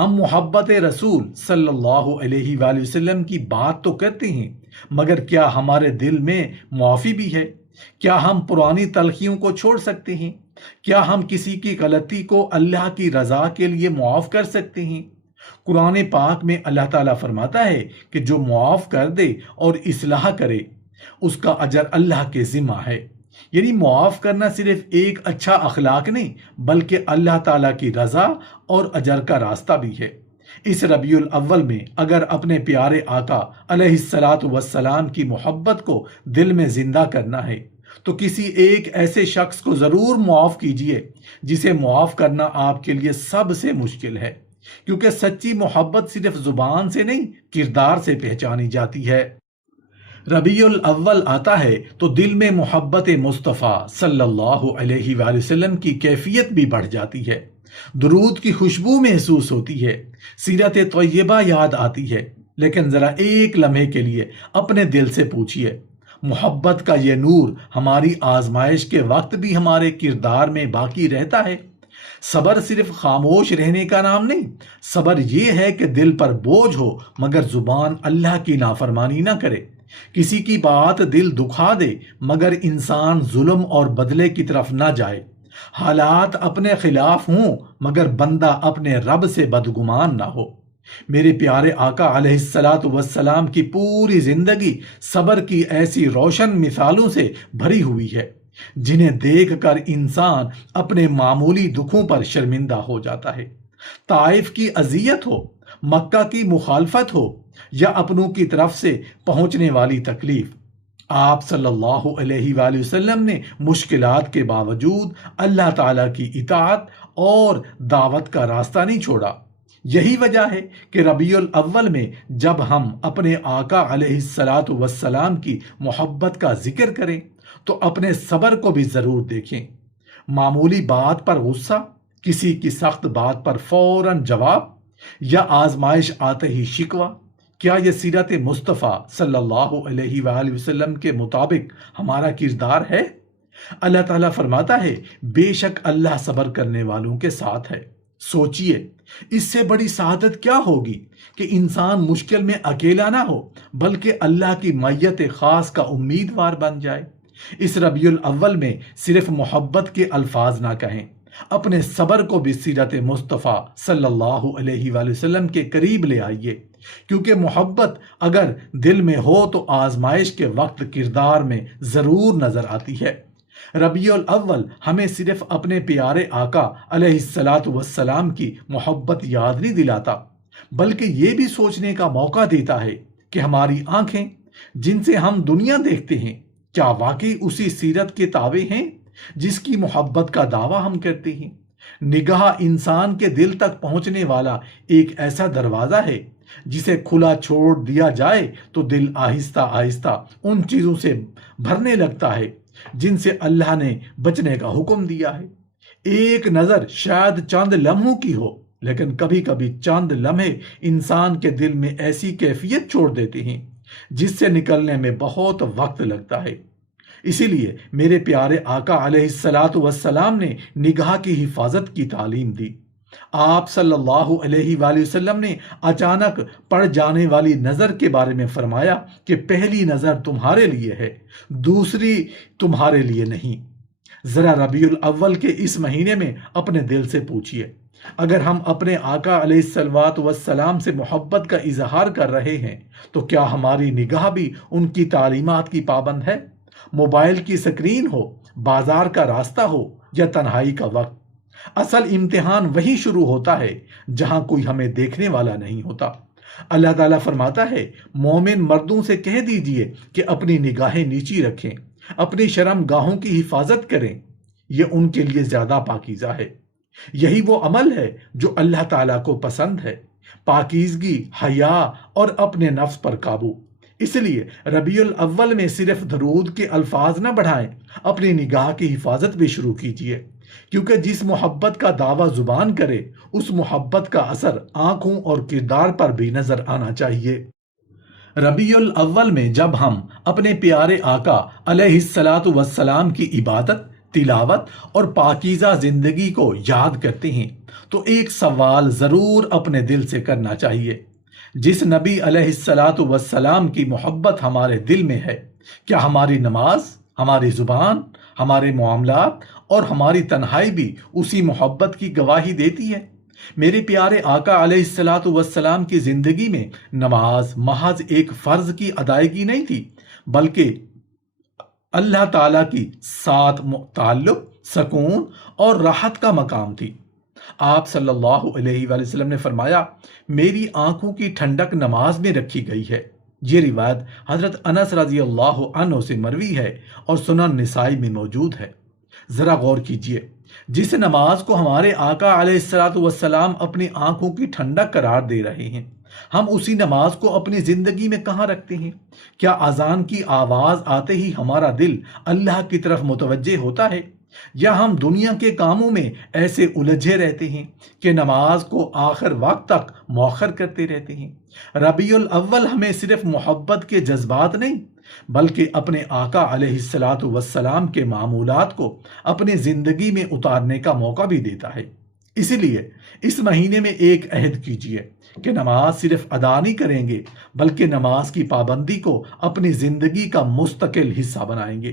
ہم محبت رسول صلی اللہ علیہ وآلہ وسلم کی بات تو کرتے ہیں، مگر کیا ہمارے دل میں معافی بھی ہے؟ کیا ہم پرانی تلخیوں کو چھوڑ سکتے ہیں؟ کیا ہم کسی کی غلطی کو اللہ کی رضا کے لیے معاف کر سکتے ہیں؟ قرآن پاک میں اللہ تعالیٰ فرماتا ہے کہ جو معاف کر دے اور اصلاح کرے اس کا اجر اللہ کے ذمہ ہے۔ یعنی معاف کرنا صرف ایک اچھا اخلاق نہیں، بلکہ اللہ تعالیٰ کی رضا اور اجر کا راستہ بھی ہے۔ اس ربیع الاول میں اگر اپنے پیارے آقا علیہ الصلاۃ والسلام کی محبت کو دل میں زندہ کرنا ہے تو کسی ایک ایسے شخص کو ضرور معاف کیجیے جسے معاف کرنا آپ کے لیے سب سے مشکل ہے، کیونکہ سچی محبت صرف زبان سے نہیں، کردار سے پہچانی جاتی ہے۔ ربیع الاول آتا ہے تو دل میں محبت مصطفیٰ صلی اللہ علیہ وآلہ وسلم کی کیفیت بھی بڑھ جاتی ہے، درود کی خوشبو محسوس ہوتی ہے، سیرت طیبہ یاد آتی ہے۔ لیکن ذرا ایک لمحے کے لیے اپنے دل سے پوچھئے، محبت کا یہ نور ہماری آزمائش کے وقت بھی ہمارے کردار میں باقی رہتا ہے؟ صبر صرف خاموش رہنے کا نام نہیں، صبر یہ ہے کہ دل پر بوجھ ہو مگر زبان اللہ کی نافرمانی نہ کرے، کسی کی بات دل دکھا دے مگر انسان ظلم اور بدلے کی طرف نہ جائے، حالات اپنے خلاف ہوں مگر بندہ اپنے رب سے بدگمان نہ ہو۔ میرے پیارے آقا علیہ الصلاۃ والسلام کی پوری زندگی صبر کی ایسی روشن مثالوں سے بھری ہوئی ہے جنہیں دیکھ کر انسان اپنے معمولی دکھوں پر شرمندہ ہو جاتا ہے۔ طائف کی اذیت ہو، مکہ کی مخالفت ہو یا اپنوں کی طرف سے پہنچنے والی تکلیف، آپ صلی اللہ علیہ وآلہ وسلم نے مشکلات کے باوجود اللہ تعالیٰ کی اطاعت اور دعوت کا راستہ نہیں چھوڑا۔ یہی وجہ ہے کہ ربیع الاول میں جب ہم اپنے آقا علیہ الصلاۃ والسلام کی محبت کا ذکر کریں تو اپنے صبر کو بھی ضرور دیکھیں۔ معمولی بات پر غصہ، کسی کی سخت بات پر فوراً جواب، یا آزمائش آتے ہی شکوہ، کیا یہ سیرت مصطفیٰ صلی اللہ علیہ وآلہ وسلم کے مطابق ہمارا کردار ہے؟ اللہ تعالیٰ فرماتا ہے، بے شک اللہ صبر کرنے والوں کے ساتھ ہے۔ سوچئے اس سے بڑی سعادت کیا ہوگی کہ انسان مشکل میں اکیلا نہ ہو بلکہ اللہ کی معیت خاص کا امیدوار بن جائے۔ اس ربیع الاول میں صرف محبت کے الفاظ نہ کہیں، اپنے صبر کو بھی سیرت مصطفیٰ صلی اللہ علیہ وآلہ وسلم کے قریب لے آئیے، کیونکہ محبت اگر دل میں ہو تو آزمائش کے وقت کردار میں ضرور نظر آتی ہے۔ ربیع الاول ہمیں صرف اپنے پیارے آقا علیہ الصلاۃ والسلام کی محبت یاد نہیں دلاتا، بلکہ یہ بھی سوچنے کا موقع دیتا ہے کہ ہماری آنکھیں جن سے ہم دنیا دیکھتے ہیں کیا واقعی اسی سیرت کے تابع ہیں جس کی محبت کا دعویٰ ہم کرتے ہیں؟ نگاہ انسان کے دل تک پہنچنے والا ایک ایسا دروازہ ہے جسے کھلا چھوڑ دیا جائے تو دل آہستہ آہستہ ان چیزوں سے بھرنے لگتا ہے جن سے اللہ نے بچنے کا حکم دیا ہے۔ ایک نظر شاید چند لمحوں کی ہو، لیکن کبھی کبھی چند لمحے انسان کے دل میں ایسی کیفیت چھوڑ دیتے ہیں جس سے نکلنے میں بہت وقت لگتا ہے۔ اسی لیے میرے پیارے آقا علیہ الصلاۃ والسلام نے نگاہ کی حفاظت کی تعلیم دی۔ آپ صلی اللہ علیہ وآلہ وسلم نے اچانک پڑ جانے والی نظر کے بارے میں فرمایا کہ پہلی نظر تمہارے لیے ہے، دوسری تمہارے لیے نہیں۔ ذرا ربیع الاول کے اس مہینے میں اپنے دل سے پوچھئے، اگر ہم اپنے آقا علیہ الصلوات والسلام سے محبت کا اظہار کر رہے ہیں تو کیا ہماری نگاہ بھی ان کی تعلیمات کی پابند ہے؟ موبائل کی سکرین ہو، بازار کا راستہ ہو یا تنہائی کا وقت، اصل امتحان وہی شروع ہوتا ہے جہاں کوئی ہمیں دیکھنے والا نہیں ہوتا۔ اللہ تعالیٰ فرماتا ہے، مومن مردوں سے کہہ دیجئے کہ اپنی نگاہیں نیچی رکھیں، اپنی شرم گاہوں کی حفاظت کریں، یہ ان کے لیے زیادہ پاکیزہ ہے۔ یہی وہ عمل ہے جو اللہ تعالیٰ کو پسند ہے، پاکیزگی، حیا اور اپنے نفس پر قابو۔ اس لیے ربیع الاول میں صرف درود کے الفاظ نہ بڑھائیں، اپنی نگاہ کی حفاظت بھی شروع کیجیے، کیونکہ جس محبت کا دعویٰ زبان کرے اس محبت کا اثر آنکھوں اور کردار پر بھی نظر آنا چاہیے۔ ربیع الاول میں جب ہم اپنے پیارے آقا علیہ الصلاۃ والسلام کی عبادت، تلاوت اور پاکیزہ زندگی کو یاد کرتے ہیں تو ایک سوال ضرور اپنے دل سے کرنا چاہیے۔ جس نبی علیہ الصلاۃ والسلام کی محبت ہمارے دل میں ہے، کیا ہماری نماز، ہماری زبان، ہمارے معاملات اور ہماری تنہائی بھی اسی محبت کی گواہی دیتی ہے؟ میرے پیارے آقا علیہ الصلاۃ والسلام کی زندگی میں نماز محض ایک فرض کی ادائیگی نہیں تھی، بلکہ اللہ تعالیٰ کی ساتھ تعلق، سکون اور راحت کا مقام تھی۔ آپ صلی اللہ علیہ وآلہ وسلم نے فرمایا، میری آنکھوں کی ٹھنڈک نماز میں رکھی گئی ہے۔ یہ روایت حضرت انس رضی اللہ عنہ سے مروی ہے اور سنن نسائی میں موجود ہے۔ ذرا غور کیجئے، جس نماز کو ہمارے آقا علیہ الصلاۃ والسلام اپنی آنکھوں کی ٹھنڈک قرار دے رہے ہیں، ہم اسی نماز کو اپنی زندگی میں کہاں رکھتے ہیں؟ کیا اذان کی آواز آتے ہی ہمارا دل اللہ کی طرف متوجہ ہوتا ہے، یا ہم دنیا کے کاموں میں ایسے الجھے رہتے ہیں کہ نماز کو آخر وقت تک مؤخر کرتے رہتے ہیں؟ ربیع الاول ہمیں صرف محبت کے جذبات نہیں، بلکہ اپنے آقا علیہ الصلاۃ والسلام کے معمولات کو اپنی زندگی میں اتارنے کا موقع بھی دیتا ہے۔ اسی لیے اس مہینے میں ایک عہد کیجیے کہ نماز صرف ادا نہیں کریں گے، بلکہ نماز کی پابندی کو اپنی زندگی کا مستقل حصہ بنائیں گے۔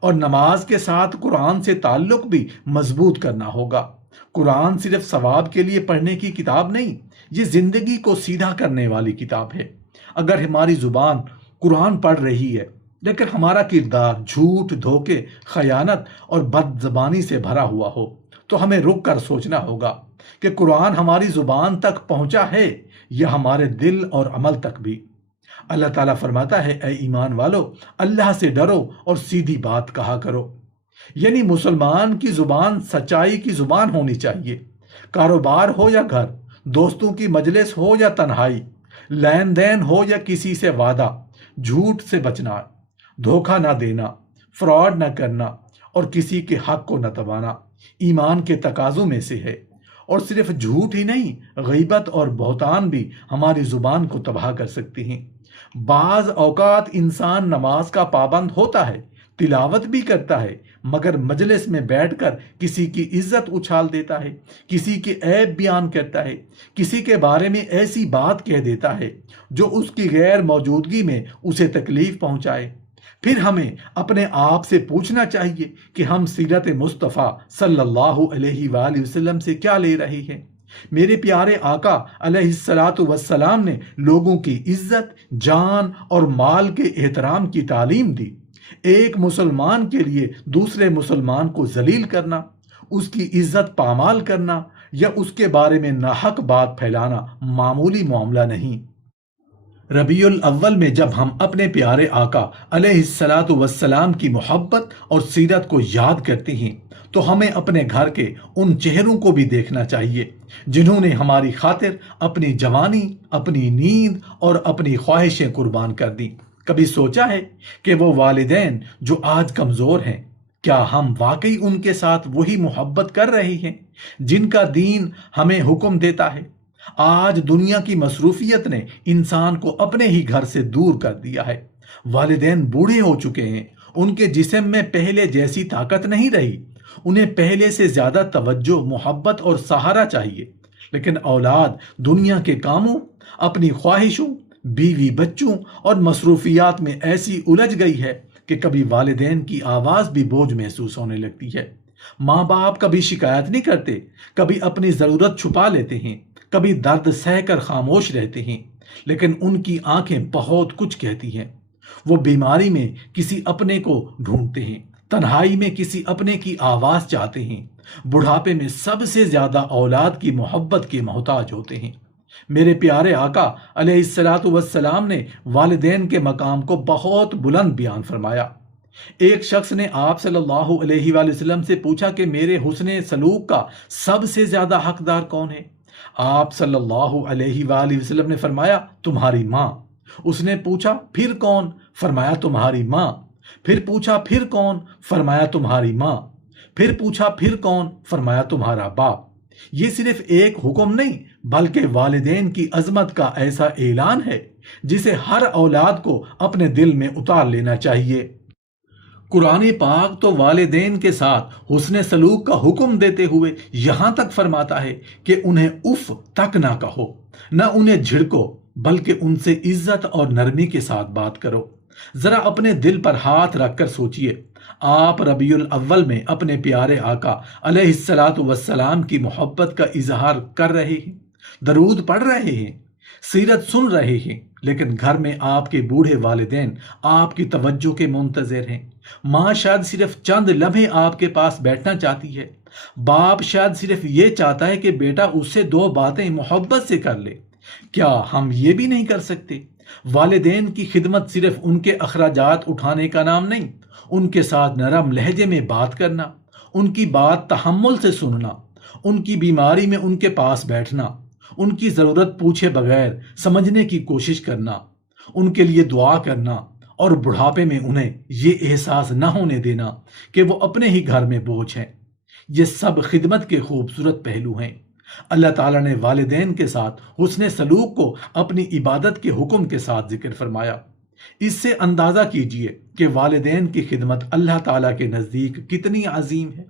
اور نماز کے ساتھ قرآن سے تعلق بھی مضبوط کرنا ہوگا۔ قرآن صرف ثواب کے لیے پڑھنے کی کتاب نہیں، یہ زندگی کو سیدھا کرنے والی کتاب ہے۔ اگر ہماری زبان قرآن پڑھ رہی ہے لیکن ہمارا کردار جھوٹ، دھوکے، خیانت اور بد زبانی سے بھرا ہوا ہو تو ہمیں رک کر سوچنا ہوگا کہ قرآن ہماری زبان تک پہنچا ہے یا ہمارے دل اور عمل تک بھی۔ اللہ تعالیٰ فرماتا ہے، اے ایمان والو، اللہ سے ڈرو اور سیدھی بات کہا کرو۔ یعنی مسلمان کی زبان سچائی کی زبان ہونی چاہیے۔ کاروبار ہو یا گھر، دوستوں کی مجلس ہو یا تنہائی، لین دین ہو یا کسی سے وعدہ، جھوٹ سے بچنا، دھوکہ نہ دینا، فراڈ نہ کرنا اور کسی کے حق کو نہ دبانا ایمان کے تقاضوں میں سے ہے۔ اور صرف جھوٹ ہی نہیں، غیبت اور بہتان بھی ہماری زبان کو تباہ کر سکتی ہیں۔ بعض اوقات انسان نماز کا پابند ہوتا ہے، تلاوت بھی کرتا ہے، مگر مجلس میں بیٹھ کر کسی کی عزت اچھال دیتا ہے، کسی کے عیب بیان کرتا ہے، کسی کے بارے میں ایسی بات کہہ دیتا ہے جو اس کی غیر موجودگی میں اسے تکلیف پہنچائے۔ پھر ہمیں اپنے آپ سے پوچھنا چاہیے کہ ہم سیرت مصطفیٰ صلی اللہ علیہ وآلہ وسلم سے کیا لے رہے ہیں۔ میرے پیارے آقا علیہ الصلاۃ والسلام نے لوگوں کی عزت، جان اور مال کے احترام کی تعلیم دی۔ ایک مسلمان کے لیے دوسرے مسلمان کو ذلیل کرنا، اس کی عزت پامال کرنا یا اس کے بارے میں ناحق بات پھیلانا معمولی معاملہ نہیں۔ ربیع الاول میں جب ہم اپنے پیارے آقا علیہ الصلاۃ والسلام کی محبت اور سیرت کو یاد کرتے ہیں تو ہمیں اپنے گھر کے ان چہروں کو بھی دیکھنا چاہیے جنہوں نے ہماری خاطر اپنی جوانی، اپنی نیند اور اپنی خواہشیں قربان کر دیں۔ کبھی سوچا ہے کہ وہ والدین جو آج کمزور ہیں، کیا ہم واقعی ان کے ساتھ وہی محبت کر رہے ہیں جن کا دین ہمیں حکم دیتا ہے؟ آج دنیا کی مصروفیت نے انسان کو اپنے ہی گھر سے دور کر دیا ہے۔ والدین بوڑھے ہو چکے ہیں، ان کے جسم میں پہلے جیسی طاقت نہیں رہی، انہیں پہلے سے زیادہ توجہ، محبت اور سہارا چاہیے۔ لیکن اولاد دنیا کے کاموں، اپنی خواہشوں، بیوی بچوں اور مصروفیات میں ایسی الجھ گئی ہے کہ کبھی والدین کی آواز بھی بوجھ محسوس ہونے لگتی ہے۔ ماں باپ کبھی شکایت نہیں کرتے، کبھی اپنی ضرورت چھپا لیتے ہیں، کبھی درد سہ کر خاموش رہتے ہیں، لیکن ان کی آنکھیں بہت کچھ کہتی ہیں۔ وہ بیماری میں کسی اپنے کو ڈھونڈتے ہیں، تنہائی میں کسی اپنے کی آواز چاہتے ہیں، بڑھاپے میں سب سے زیادہ اولاد کی محبت کے محتاج ہوتے ہیں۔ میرے پیارے آقا علیہ الصلاۃ والسلام نے والدین کے مقام کو بہت بلند بیان فرمایا۔ ایک شخص نے آپ صلی اللہ علیہ وآلہ وسلم سے پوچھا کہ میرے حسن سلوک کا سب سے زیادہ حقدار کون ہے؟ آپ صلی اللہ علیہ وآلہ وسلم نے فرمایا، تمہاری ماں۔ اس نے پوچھا، پھر کون؟ فرمایا، تمہاری ماں۔ پھر پوچھا، پھر کون؟ فرمایا، تمہاری ماں۔ پھر پوچھا، پھر کون؟ فرمایا، تمہارا باپ۔ یہ صرف ایک حکم نہیں بلکہ والدین کی عظمت کا ایسا اعلان ہے جسے ہر اولاد کو اپنے دل میں اتار لینا چاہیے۔ قرآن پاک تو والدین کے ساتھ حسن سلوک کا حکم دیتے ہوئے یہاں تک فرماتا ہے کہ انہیں اف تک نہ کہو، نہ انہیں جھڑکو، بلکہ ان سے عزت اور نرمی کے ساتھ بات کرو۔ ذرا اپنے دل پر ہاتھ رکھ کر سوچئے، آپ ربیع الاول میں اپنے پیارے آقا علیہ الصلاۃ والسلام کی محبت کا اظہار کر رہے ہیں، درود پڑھ رہے ہیں، سیرت سن رہے ہیں، لیکن گھر میں آپ کے بوڑھے والدین آپ کی توجہ کے منتظر ہیں۔ ماں شاید صرف چند لمحے آپ کے پاس بیٹھنا چاہتی ہے، باپ شاید صرف یہ چاہتا ہے کہ بیٹا اس سے دو باتیں محبت سے کر لے۔ کیا ہم یہ بھی نہیں کر سکتے؟ والدین کی خدمت صرف ان کے اخراجات اٹھانے کا نام نہیں، ان کے ساتھ نرم لہجے میں بات کرنا، ان کی بات تحمل سے سننا، ان کی بیماری میں ان کے پاس بیٹھنا، ان کی ضرورت پوچھے بغیر سمجھنے کی کوشش کرنا، ان کے لیے دعا کرنا، اور بڑھاپے میں انہیں یہ احساس نہ ہونے دینا کہ وہ اپنے ہی گھر میں بوجھ ہیں۔ یہ سب خدمت کے خوبصورت پہلو ہیں۔ اللہ تعالیٰ نے والدین کے ساتھ حسن سلوک کو اپنی عبادت کے حکم کے ساتھ ذکر فرمایا۔ اس سے اندازہ کیجئے کہ والدین کی خدمت اللہ تعالیٰ کے نزدیک کتنی عظیم ہے۔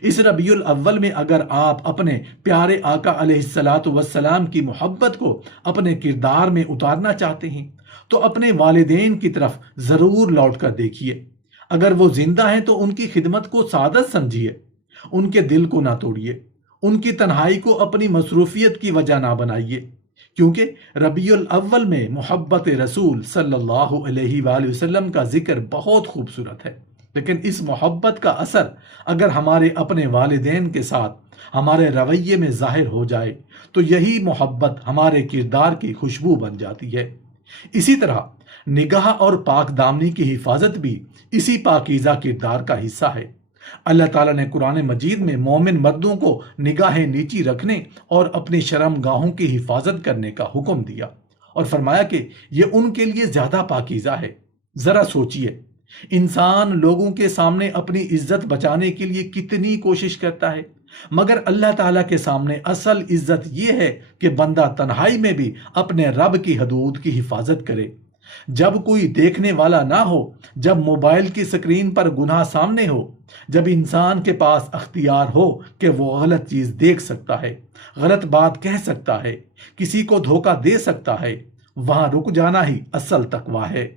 اس ربیع الاول میں اگر آپ اپنے پیارے آقا علیہ الصلاۃ والسلام کی محبت کو اپنے کردار میں اتارنا چاہتے ہیں تو اپنے والدین کی طرف ضرور لوٹ کر دیکھیے۔ اگر وہ زندہ ہیں تو ان کی خدمت کو سعادت سمجھیے، ان کے دل کو نہ توڑیے، ان کی تنہائی کو اپنی مصروفیت کی وجہ نہ بنائیے، کیونکہ ربیع الاول میں محبت رسول صلی اللہ علیہ وآلہ وسلم کا ذکر بہت خوبصورت ہے، لیکن اس محبت کا اثر اگر ہمارے اپنے والدین کے ساتھ ہمارے رویے میں ظاہر ہو جائے تو یہی محبت ہمارے کردار کی خوشبو بن جاتی ہے۔ اسی طرح نگاہ اور پاک دامنی کی حفاظت بھی اسی پاکیزہ کردار کا حصہ ہے۔ اللہ تعالیٰ نے قرآن مجید میں مومن مردوں کو نگاہیں نیچی رکھنے اور اپنی شرم گاہوں کی حفاظت کرنے کا حکم دیا اور فرمایا کہ یہ ان کے لیے زیادہ پاکیزہ ہے۔ ذرا سوچئے، انسان لوگوں کے سامنے اپنی عزت بچانے کے لیے کتنی کوشش کرتا ہے، مگر اللہ تعالیٰ کے سامنے اصل عزت یہ ہے کہ بندہ تنہائی میں بھی اپنے رب کی حدود کی حفاظت کرے، جب کوئی دیکھنے والا نہ ہو، جب موبائل کی سکرین پر گناہ سامنے ہو، جب انسان کے پاس اختیار ہو کہ وہ غلط چیز دیکھ سکتا ہے، غلط بات کہہ سکتا ہے، کسی کو دھوکہ دے سکتا ہے، وہاں رک جانا ہی اصل تقویٰ ہے۔